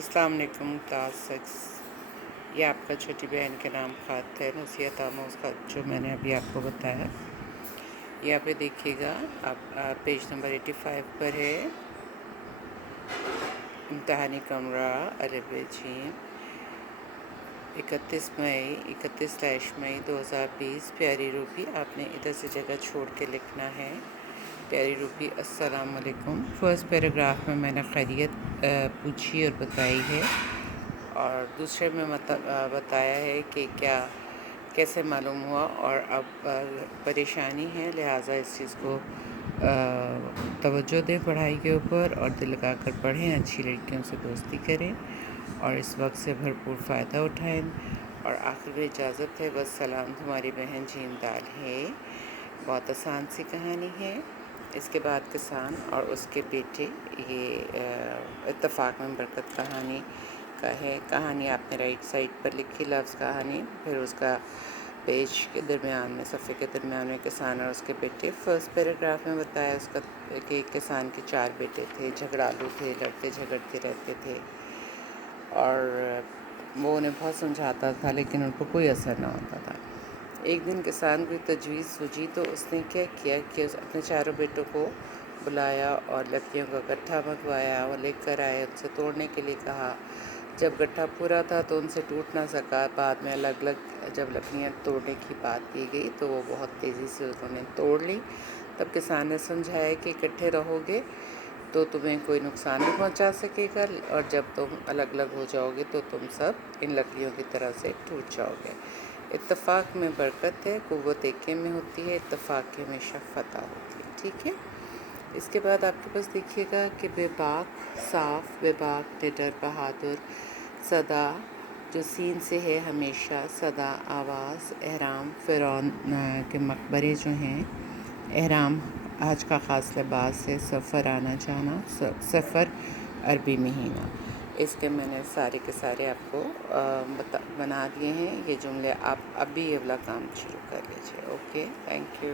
अस्सलाम वालेकुम क्लास 6। ये आपका छोटी बहन के नाम ख़त है, नसीहत आमोज़ का, जो मैंने अभी आपको बताया। यहाँ पे देखिएगा, आप पेज नंबर 85 पर है। इम्तहानी कमरा अरब जीम 31/मई 2020। प्यारी रूबी, आपने इधर से जगह छोड़ के लिखना है। प्यारी रूबी, अस्सलाम वालेकुम। फर्स्ट पैराग्राफ में मैंने खैरियत पूछी और बताई है, और दूसरे में बताया है कि कैसे मालूम हुआ, और अब परेशानी है, लिहाजा इस चीज़ को तवज्जो दें पढ़ाई के ऊपर, और दिल लगा कर पढ़ें, अच्छी लड़कियों से दोस्ती करें, और इस वक्त से भरपूर फ़ायदा उठाएं। और आखिर में इजाज़त है, बस सलाम, तुम्हारी बहन जीम दाल है। बहुत आसान सी कहानी है। इसके बाद किसान और उसके बेटे, ये इत्तफ़ाक़ में बरकत कहानी का है। कहानी आपने राइट साइड पर लिखी, लफ्ज़ कहानी, फिर उसका पेज के दरमियान में, सफ़े के दरमियान में किसान और उसके बेटे। फर्स्ट पैराग्राफ में बताया उसका कि किसान के 4 बेटे थे, झगड़ालू थे, लड़ते झगड़ते रहते थे, और वो उन्हें बहुत समझाता था, लेकिन उन पर कोई असर ना होता था। एक दिन किसान को तजवीज़ सूझी, तो उसने क्या किया कि अपने 4 बेटों को बुलाया और लकड़ियों का गट्ठा मंगवाया और लेकर आए, उनसे तोड़ने के लिए कहा। जब गट्ठा पूरा था तो उनसे टूट ना सका। बाद में अलग अलग जब लकड़ियाँ तोड़ने की बात की गई, तो वो बहुत तेज़ी से उन्होंने तोड़ ली। तब किसान ने समझाया कि इकट्ठे रहोगे तो तुम्हें कोई नुकसान नहीं पहुंचा सकेगा, और जब तुम अलग अलग हो जाओगे तो तुम सब इन लकड़ियों की तरह से टूट जाओगे। इत्तफ़ाक़ में बरकत है, क़ुव्वत एके में होती है, इत्तफ़ाक़ की हमेशा फ़तह होती है। ठीक है। इसके बाद आपके पास देखिएगा कि बेबाक, साफ़, बेबाक, निडर, बहादुर, सदा, जो सीन से है हमेशा, सदा, आवाज़, एहराम, फ़िरौन के मकबरे जो हैं, एहराम हज का ख़ास लिबास है, सफ़र, आना जाना, सफ़र अरबी महीना। इसके मैंने सारे के सारे आपको बना दिए हैं ये जुमले। आप अभी ये वाला काम शुरू कर लीजिए। Okay, thank you.